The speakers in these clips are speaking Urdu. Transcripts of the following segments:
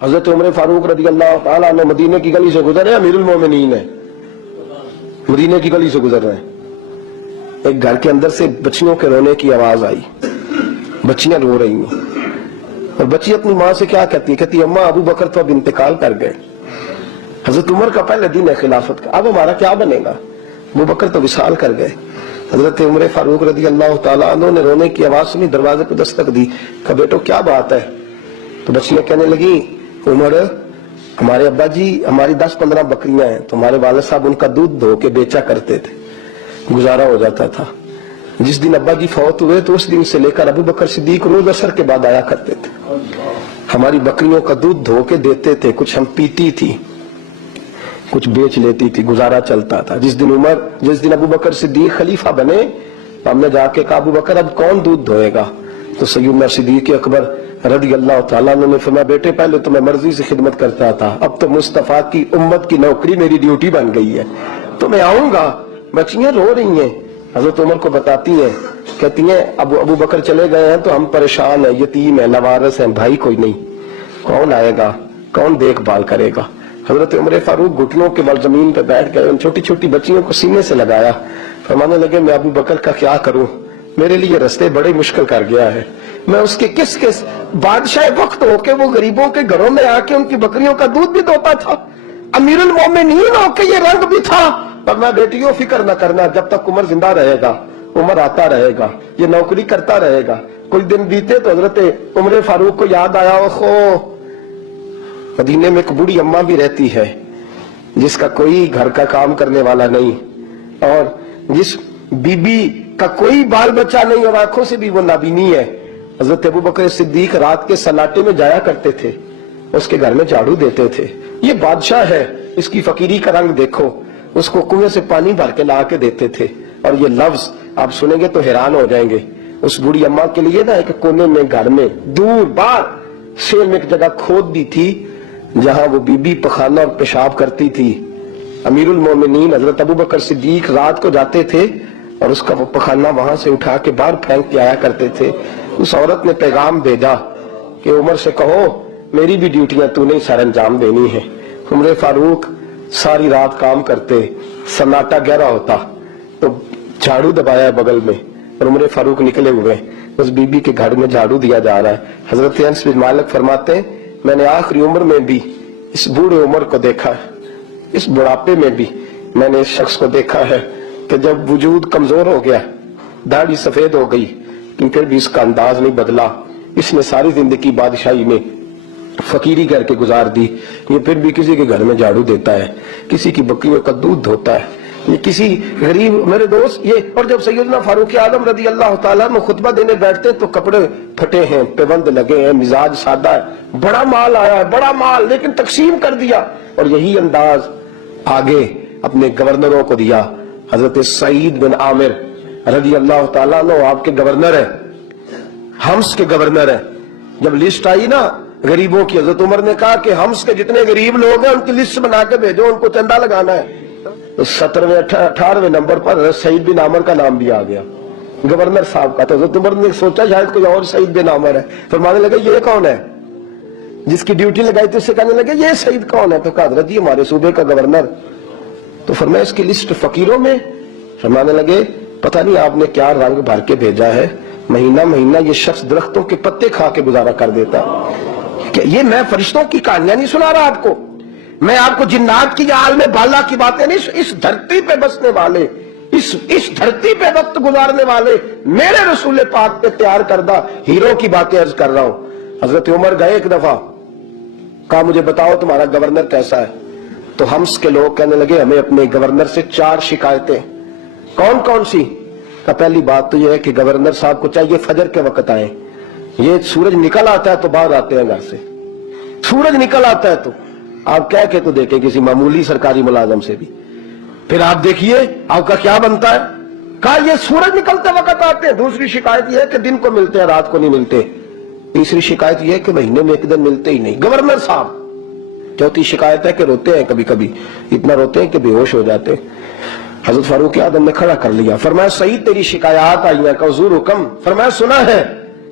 حضرت عمر فاروق رضی اللہ تعالیٰ عنہ مدینے کی گلی سے گزر رہے ہیں، امیر المومنین ہے، مدینے کی گلی سے گزر رہے ہیں، ایک گھر کے اندر سے بچیوں کے رونے کی آواز آئی، بچیاں رو رہی ہیں، اور بچی اپنی ماں سے کیا کہتی ہے؟ کہتی ہے اماں ابو بکر تو اب انتقال کر گئے، حضرت عمر کا پہلے دن ہے خلافت کا، اب ہمارا کیا بنے گا؟ ابو بکر تو وصال کر گئے۔ حضرت عمر فاروق رضی اللہ تعالیٰ عنہ نے رونے کی آواز سنی، دروازے پہ دستک دی، کہا بیٹو کیا بات ہے؟ تو بچیاں کہنے لگی عمر ہمارے ابا جی ہماری 10-15 بکریاں ہیں، تمہارے والد صاحب ان کا دودھ دھو کے بیچا کرتے تھے، گزارا ہو جاتا تھا، جس دن ابا جی فوت ہوئے تو اس دن سے لے کر ابو بکر صدیق روز عصر کے بعد آیا کرتے تھے، ہماری بکریوں کا دودھ دھو کے دیتے تھے، کچھ ہم پیتی تھی، کچھ بیچ لیتی تھی، گزارا چلتا تھا۔ جس دن ابو بکر صدیق خلیفہ بنے تو ہم نے جا کے کہا ابو بکر اب کون دودھ دھوئے گا؟ تو سیدنا صدیق اکبر رضی اللہ تعالیٰ عنہ نے فرمایا بیٹے پہلے تو میں مرضی سے خدمت کرتا تھا، اب تو مصطفیٰ کی امت کی نوکری میری ڈیوٹی بن گئی ہے، تو میں آؤں گا۔ بچیاں رو رہی ہیں، حضرت عمر کو بتاتی ہیں، کہتی ہیں ابو بکر چلے گئے ہیں تو ہم پریشان ہیں، یتیم ہیں، لوارث ہیں، بھائی کوئی نہیں، کون آئے گا، کون دیکھ بھال کرے گا؟ حضرت عمر فاروق گھٹنوں کے بل زمین پہ بیٹھ گئے، ان چھوٹی چھوٹی بچیوں کو سینے سے لگایا، فرمانے لگے میں ابو بکر کا کیا کروں، میرے لیے رستے بڑے مشکل کر گیا ہے، میں اس کے کس بادشاہ وقت ہو کے وہ غریبوں کے گھروں میں آ کے ان کی بکریوں کا دودھ بھی دوتا تھا، امیر المومنین ہو کے یہ رنگ بھی تھا، پر میں بیٹیوں فکر نہ کرنا، جب تک عمر زندہ رہے گا، عمر آتا رہے گا، یہ نوکری کرتا رہے گا۔ کچھ دن بیتے تو حضرت عمر فاروق کو یاد آیا اوہو مدینے میں ایک بوڑھی اماں بھی رہتی ہے جس کا کوئی گھر کا کام کرنے والا نہیں، اور جس بی بی کا کوئی بال بچہ نہیں اور آنکھوں سے بھی وہ نابینی ہے۔ حضرت ابو بکر صدیق رات کے سناٹے میں جایا کرتے تھے، اس کے گھر میں جھاڑو دیتے تھے، یہ بادشاہ ہے، اس کی فقیری کا رنگ دیکھو، اس کو کنویں سے پانی بھر کے لا کے دیتے تھے، اور یہ لفظ آپ سنیں گے تو حیران ہو جائیں گے۔ اس بوڑھی اماں کے لیے نا ایک کونے میں گھر میں دور بار سیل میں ایک جگہ کھود دی تھی جہاں وہ بی بی پخانہ اور پیشاب کرتی تھی۔ امیر المومنین حضرت ابو بکر صدیق رات کو جاتے تھے اور اس کا وہ پخانہ وہاں سے اٹھا کے باہر پھینک کے آیا کرتے تھے۔ اس عورت نے پیغام بھیجا کہ عمر سے کہو میری بھی ڈیوٹیاں تو نے سر انجام دینی ہے۔ عمر فاروق ساری رات کام کرتے، سناٹا گہرا ہوتا تو جھاڑو دبایا بغل میں اور عمر فاروق نکلے ہوئے، اس بی بی کے گھر میں جھاڑو دیا جا رہا ہے۔ حضرت انس بن مالک فرماتے ہیں میں نے آخری عمر میں بھی اس بوڑھے عمر کو دیکھا ہے، اس بڑھاپے میں بھی میں نے اس شخص کو دیکھا ہے کہ جب وجود کمزور ہو گیا، داڑھی سفید ہو گئی، لیکن پھر بھی اس کا انداز نہیں بدلا، اس نے ساری زندگی بادشاہی میں فقیری کر کے گزار دی، یہ پھر بھی کسی کے گھر میں جھاڑو دیتا ہے، کسی کی بکریوں کا دودھ دھوتا ہے، یہ کسی غریب میرے دوست یہ۔ اور جب سیدنا فاروق اعظم رضی اللہ تعالیٰ عنہ خطبہ دینے بیٹھتے تو کپڑے پھٹے ہیں، پیبند لگے ہیں، مزاج سادہ ہے، بڑا مال آیا ہے، بڑا مال، لیکن تقسیم کر دیا، اور یہی انداز آگے اپنے گورنروں کو دیا۔ حضرت سعید بن عامر رضی اللہ تعالیٰ عنہ آپ کے گورنر ہیں، حمص کے گورنر ہیں، جب لسٹ آئی نا غریبوں کی، حضرت عمر نے کہا کہ حمص کے جتنے غریب لوگ ہیں ان کی لسٹ بنا کے بھیجو، ان کو چندہ لگانا ہے۔ 17ویں 18ویں نمبر پر حضرت سعید بن عامر کا نام بھی آ گیا، گورنر صاحب کا۔ تو حضرت عمر نے سوچا شاید کوئی اور سعید بن عامر ہے، فرمانے لگے یہ کون ہے؟ جس کی ڈیوٹی لگائی تھی اس سے کہنے لگے یہ سعید کون ہے؟ تو کہا حضرت جی ہمارے صوبے کا گورنر۔ تو فرمایا اس کی لسٹ فقیروں میں؟ فرمانے لگے پتہ نہیں آپ نے کیا رنگ بھر کے بھیجا ہے، مہینہ مہینہ یہ شخص درختوں کے پتے کھا کے گزارا کر دیتا ہے۔ کہ یہ میں فرشتوں کی کہانیاں نہیں سنا رہا آپ کو، میں آپ کو جنات کی عالم بالا کی باتیں نہیں، اس دھرتی پہ بسنے والے، اس دھرتی پہ وقت گزارنے والے میرے رسول پاک پہ تیار کردہ ہیرو کی باتیں عرض کر رہا ہوں۔ حضرت عمر گئے ایک دفعہ، کہا مجھے بتاؤ تمہارا گورنر کیسا ہے؟ تو حمص کے لوگ کہنے لگے ہمیں اپنے گورنر سے 4 شکایتیں۔ کون کون سی؟ کہ پہلی بات تو یہ ہے کہ گورنر صاحب کو چاہیے فجر کے وقت آئیں، یہ سورج نکل آتا ہے تو باہر آتے ہیں گھر سے، سورج نکل آتا ہے تو آپ کہہ کے تو دیکھیں کسی معمولی سرکاری ملازم سے بھی، پھر آپ دیکھیے آپ کا کیا بنتا ہے۔ کہا یہ سورج نکلتے وقت آتے ہیں۔ دوسری شکایت یہ ہے کہ دن کو ملتے ہیں رات کو نہیں ملتے۔ تیسری شکایت یہ ہے کہ مہینے میں ایک دن ملتے ہی نہیں گورنر صاحب۔ چوتھی شکایت ہے کہ روتے ہیں، کبھی کبھی اتنا روتے ہیں کہ بے ہوش ہو جاتے ہیں۔ حضرت فاروق اعظم نے کھڑا کر لیا، فرمایا سعید تیری شکایات آئی ہیں، کہ حضور حکم۔ فرمایا سنا ہے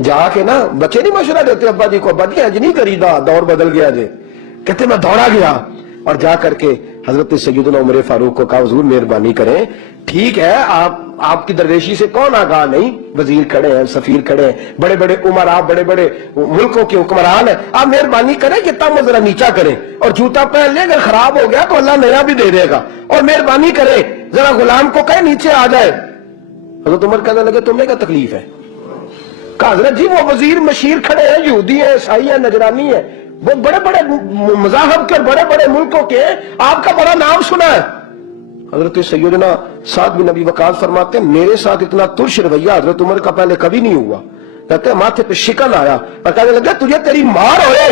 جا کے نا بچے نہیں مشورہ دیتے ابا جی کو, ابا جی اج نہیں کری دا, دور بدل گیا جی. کہتے میں دوڑا گیا اور جا کر کے حضرت سیدنا عمر فاروق کو کہا حضور مہربانی کریں, ٹھیک ہے آپ کی درویشی سے کون آگاہ نہیں, وزیر کھڑے ہیں, سفیر کھڑے ہیں, بڑے بڑے عمرا, بڑے بڑے ملکوں کے حکمران ہیں, آپ مہربانی کریں کہ تم ذرا نیچا کریں, اور جوتا پہن لے, اگر خراب ہو گیا تو اللہ نیا بھی دے دے گا, اور مہربانی کریں ذرا غلام کو کہے نیچے آ جائے. حضرت عمر کہنے لگے تمہیں کیا تکلیف ہے؟ کہا حضرت جی وہ وزیر مشیر کھڑے ہیں, یہودی ہیں, عیسائی ہیں, نجرانی ہیں, وہ بڑے بڑے مذاہب کے بڑے بڑے ملکوں کے, آپ کا بڑا نام سنا ہے. حضرت سیدنا سعد بن ابی وقاص فرماتے ہیں میرے ساتھ اتنا ترش رویہ حضرت عمر کا پہلے کبھی نہیں ہوا. کہتے ہیں ماتھے پہ شکن آیا اور کہنے لگا تجھے تیری مار ہوئے,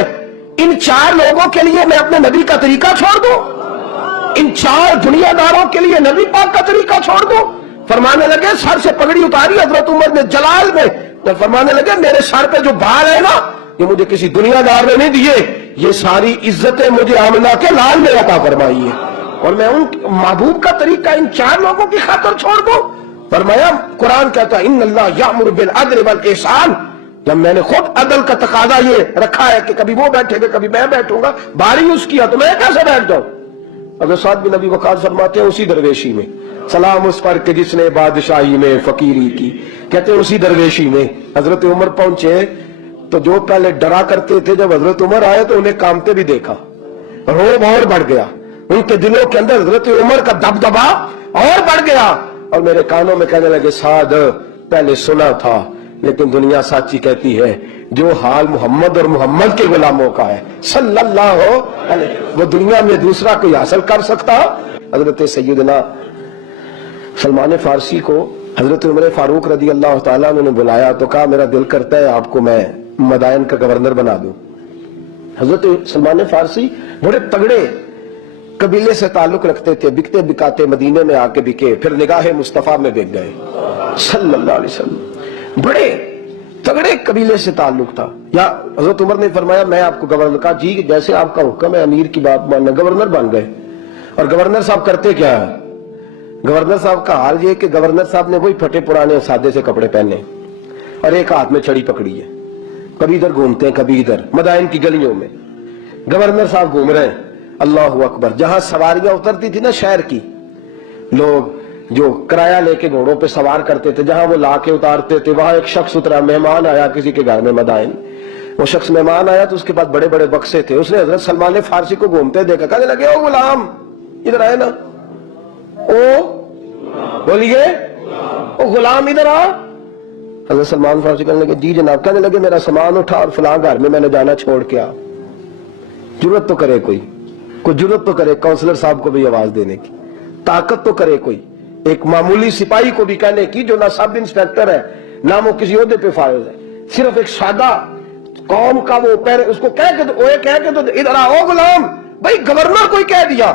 ان 4 لوگوں کے لیے میں اپنے نبی کا طریقہ چھوڑ دوں, ان 4 دنیا داروں کے لیے نبی پاک کا طریقہ چھوڑ دوں. فرمانے لگے سر سے پگڑی اتاری حضرت عمر نے جلال میں, تو فرمانے لگے میرے سر پہ جو بال ہے نا یہ مجھے کسی دنیا دار نے نہیں دیے, یہ ساری عزتیں مجھے آمنہ کے لال نے عطا فرمائی ہے, اور میں ان محبوب کا طریقہ ان 4 لوگوں کی خاطر چھوڑ دوں. فرمایا قرآن کہتا ہے ان اللہ یامر بالعدل والاحسان, جب میں نے خود عدل کا تقاضا یہ رکھا ہے کہ کبھی وہ بیٹھے گا کبھی میں بیٹھوں گا, باری اس کیا تو میں کیسے بیٹھ جاؤں. اگر سعد بن ابی وقاص فرماتے ہیں اسی درویشی میں سلام اس پر کہ جس نے بادشاہی میں فقیری کی, کہتے ہیں اسی درویشی میں حضرت عمر پہنچے تو جو پہلے ڈرا کرتے تھے جب حضرت عمر آئے تو انہیں کامتے بھی دیکھا, روب اور بڑھ گیا, ان کے دلوں کے اندر حضرت عمر کا دبدبا اور بڑھ گیا, اور میرے کانوں میں کہنے لگے سعد پہلے سنا تھا لیکن دنیا سچی کہتی ہے جو حال محمد اور محمد کے غلاموں کا ہے صلی اللہ علیہ, وہ دنیا میں دوسرا کوئی حاصل کر سکتا. حضرت سیدنا سلمان فارسی کو حضرت عمر فاروق رضی اللہ تعالیٰ عنہ نے بلایا تو کہا میرا دل کرتا ہے آپ کو میں مدائن کا گورنر بنا دوں. حضرت سلمان فارسی بڑے تگڑے قبیلے سے تعلق رکھتے تھے, بکتے بکاتے مدینے میں آ کے بکے, پھر نگاہ مصطفیٰ میں بک گئے صلی اللہ علیہ وسلم, بڑے تگڑے قبیلے سے تعلق تھا. یا حضرت عمر نے فرمایا میں آپ کو گورنر, کہا جی جیسے آپ کا حکم ہے امیر کی بات ماننا, گورنر بن گئے. اور گورنر صاحب کرتے کیا ہے, گورنر صاحب کا حال یہ کہ گورنر صاحب نے وہی پھٹے پرانے سادے سے کپڑے پہنے اور ایک ہاتھ میں چھڑی پکڑی ہے, کبھی ادھر گھومتے ہیں کبھی ادھر, مدائن کی گلیوں میں گورنر صاحب گھوم رہے ہیں. اللہ اکبر, جہاں سواریاں اترتی تھی نا شہر کی, لوگ جو کرایہ لے کے گھوڑوں پہ سوار کرتے تھے, جہاں وہ لا کے اتارتے تھے, وہاں ایک شخص اترا, مہمان آیا کسی کے گھر میں مدائن, وہ شخص مہمان آیا تو اس کے پاس بڑے بڑے بکسے تھے, اس نے حضرت سلمان فارسی کو گھومتے دیکھا, کہنے لگے او غلام ادھر آئے نا, او بولیے او غلام ادھر آ. حضرت سلمان فارسی کہنے لگے جی جناب. کہنے لگے میرا سامان اٹھا اور فلاں گھر میں نے جانا چھوڑ کے آ. جرت تو کرے کوئی جرت تو کرے کونسلر صاحب کو بھی آواز دینے کی, طاقت تو کرے کوئی, ایک معمولی سپاہی کو بھی کہنے کی جو نہ سب انسپیکٹر ہے نہ وہ کسی عہدے پہ فائز ہے, صرف ایک سادہ قوم کا وہ اس کو کہہ کے تو ادھر آؤ غلام. بھائی گورنر کوئی کہہ دیا,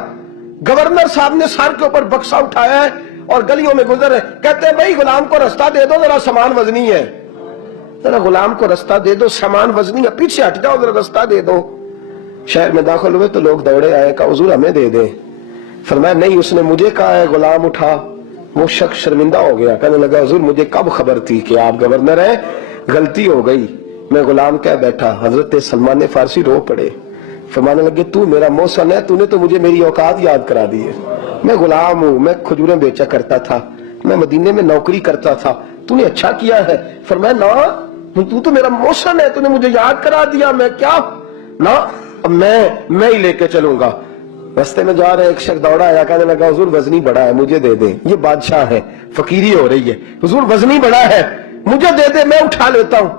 گورنر صاحب نے سر کے اوپر بکسا اٹھایا ہے اور گلیوں میں گزر رہے, کہتے ہیں بھائی غلام کو رستہ دے دو, ذرا سامان وزنی ہے, ذرا غلام کو رستہ دے دو, سامان وزنی ہے, پیچھے ہٹ جاؤ ذرا رستہ دے دو. شہر میں داخل ہوئے تو لوگ دوڑے آئے, کہا حضور ہمیں دے دیں. فرمایا نہیں اس نے مجھے کہا ہے غلام اٹھا. وہ شخص شرمندہ ہو گیا, کہنے لگا حضور مجھے کب خبر تھی کہ آپ گورنر ہیں, غلطی ہو گئی, میں غلام کہہ بیٹھا. حضرت سلمان فارسی رو پڑے, فرمانے لگے تو میرا محسن ہے, تو نے تو مجھے میری اوقات یاد کرا دی ہے. میں غلام ہوں, میں کھجوریں بیچا کرتا تھا, میں مدینے میں نوکری کرتا تھا, تو نے اچھا کیا ہے. فرمایا نا تو میرا محسن ہے, تو نے مجھے یاد کرا دیا, میں کیا نا میں ہی لے کے چلوں گا. رستے میں جا رہے ایک شخص دوڑا آیا, کہنے لگا حضور وزنی بڑا ہے مجھے دے دیں, یہ بادشاہ ہے فقیری ہو رہی ہے, حضور وزنی بڑا ہے مجھے دے دے میں اٹھا لیتا ہوں.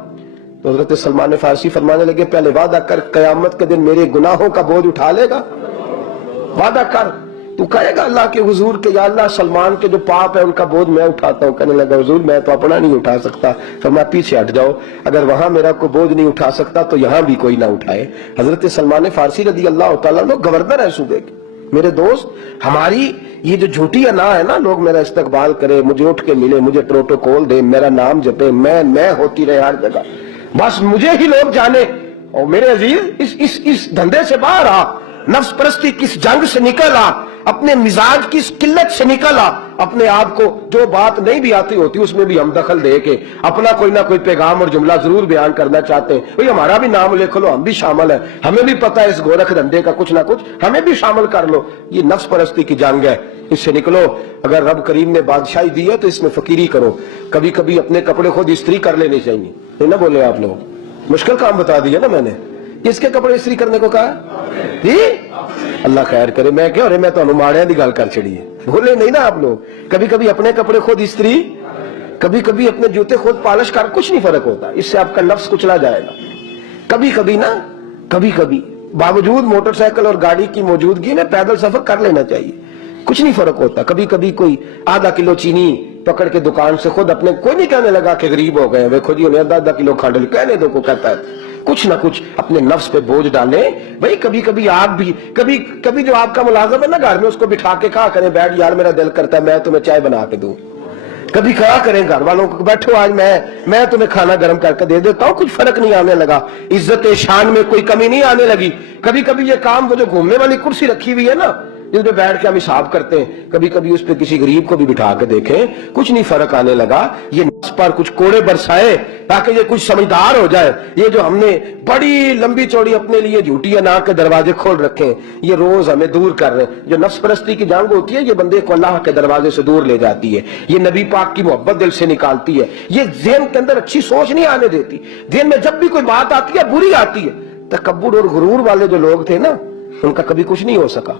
تو حضرت سلمان فارسی فرمانے لگے پہلے وعدہ کر قیامت کے دن میرے گناہوں کا بوجھ اٹھا لے گا, وعدہ کر, تو کہے گا اللہ کے حضور کے یا اللہ سلمان کے جو پاپ ہے ان کا بوجھ میں اٹھاتا ہوں. کہنے لگا حضور میں تو اپنا نہیں اٹھا سکتا. فرمایا پیچھے ہٹ جاؤ, اگر وہاں میرا کوئی بوجھ نہیں اٹھا سکتا تو یہاں بھی کوئی نہ اٹھائے. حضرت سلمان فارسی رضی اللہ تعالیٰ عنہ گورنر ہے صوبے کے. میرے دوست ہماری یہ جو جھوٹی انا ہے نا, لوگ میرا استقبال کرے, مجھے اٹھ کے ملے, مجھے پروٹوکول دے, میرا نام جپے, میں ہوتی رہے ہر جگہ, بس مجھے ہی لوگ جانے. اور میرے عزیز اس دھندے سے باہر آ, نفس پرستی کس جنگ سے نکل آ, اپنے مزاج کی قلت سے نکل آ، اپنے آپ کو جو بات نہیں بھی آتی ہوتی اس میں بھی ہم دخل دے کے اپنا کوئی نہ کوئی پیغام اور جملہ ضرور بیان کرنا چاہتے ہیں. بھئی ہمارا بھی نام لکھ لو، ہم بھی شامل ہیں، ہمیں بھی پتہ ہے اس گورکھ دھندے کا کچھ نہ کچھ، ہمیں بھی شامل کر لو. یہ نفس پرستی کی جنگ ہے، اس سے نکلو. اگر رب کریم نے بادشاہی دی ہے تو اس میں فقیری کرو. کبھی کبھی اپنے کپڑے خود استری کر لینے چاہیے. نہیں نہ بولے آپ لوگ؟ مشکل کام بتا دیا نا میں نے. کس کے کپڑے استری کرنے کو کہا جی؟ اللہ خیر کرے. میں کیا میں تو ماڑیاں دی گل کر چڑی ہے، بھولے نہیں نا آپ لوگ. کبھی کبھی اپنے کپڑے خود استری، کبھی کبھی اپنے جوتے خود پالش کر، کچھ نہیں فرق ہوتا. اس سے آپ کا نفس کچلا جائے گا. کبھی کبھی نا، کبھی کبھی باوجود موٹر سائیکل اور گاڑی کی موجودگی میں پیدل سفر کر لینا چاہیے، کچھ نہیں فرق ہوتا. کبھی کبھی کوئی آدھا کلو چینی پکڑ کے دکان سے خود اپنے، کوئی نہیں کہنے لگا کہ غریب ہو گئے، دیکھو جی انہیں آدھا کلو کھانڈل، کہنے دو کو کہتا ہے. کچھ نہ کچھ اپنے نفس پہ بوجھ ڈالیں. بھئی کبھی کبھی آپ بھی، کبھی کبھی جو آپ کا ملازم ہے نا گھر میں، اس کو بٹھا کے کہا کریں بیٹھ یار میرا دل کرتا ہے میں تمہیں چائے بنا کے دوں. کبھی کہا کریں گھر والوں کو بیٹھو آج میں تمہیں کھانا گرم کر کے دے دیتا ہوں. کچھ فرق نہیں آنے لگا، عزت شان میں کوئی کمی نہیں آنے لگی. کبھی کبھی یہ کام، وہ جو گھومنے والی کرسی رکھی ہوئی ہے نا جس پہ بیٹھ کے ہم حساب کرتے ہیں، کبھی کبھی اس پہ کسی غریب کو بھی بٹھا کے دیکھیں، کچھ نہیں فرق آنے لگا. یہ نفس پر کچھ کوڑے برسائے تاکہ یہ کچھ سمجھدار ہو جائے. یہ جو ہم نے بڑی لمبی چوڑی اپنے لیے جھوٹی انار کے دروازے کھول رکھے ہیں، یہ روز ہمیں دور کر رہے ہیں. جو نفس پرستی کی جنگ ہوتی ہے یہ بندے کو اللہ کے دروازے سے دور لے جاتی ہے. یہ نبی پاک کی محبت دل سے نکالتی ہے. یہ ذہن کے اندر اچھی سوچ نہیں آنے دیتی. ذہن میں جب بھی کوئی بات آتی ہے بری آتی ہے. تکبر اور غرور والے جو لوگ تھے نا ان کا کبھی کچھ نہیں ہو سکا.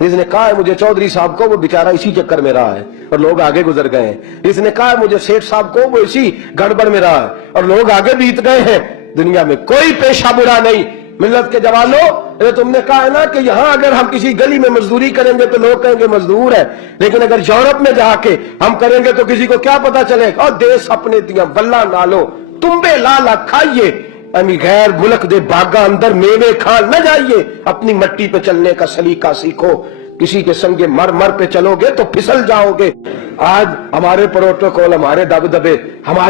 جس نے کہا ہے مجھے چودھری صاحب کو، وہ بیچارہ اسی چکر میں رہا ہے اور لوگ آگے گزر گئے ہیں. جس نے کہا ہے مجھے سیٹھ صاحب کو، وہ اسی گڑبڑ میں رہا ہے اور لوگ آگے بیت گئے ہیں. دنیا میں کوئی پیشہ برا نہیں. ملت کے جوانوں، تم نے کہا ہے نا کہ یہاں اگر ہم کسی گلی میں مزدوری کریں گے تو لوگ کہیں گے مزدور ہے، لیکن اگر یورپ میں جا کے ہم کریں گے تو کسی کو کیا پتا چلے گا؟ اور دیس اپنے دیاں بلہ نالو تمبے لالا کھائیے، امی غیر ملک دے باغا اندر میوے کھان نہ جائیے. اپنی مٹی پہ چلنے کا سلیقہ سیکھو. کسی کے سنگ مر پہ چلو گے تو پھسل جاؤ گے. آج ہمارے پروٹوکول، ہمارے دبدبے، ہماری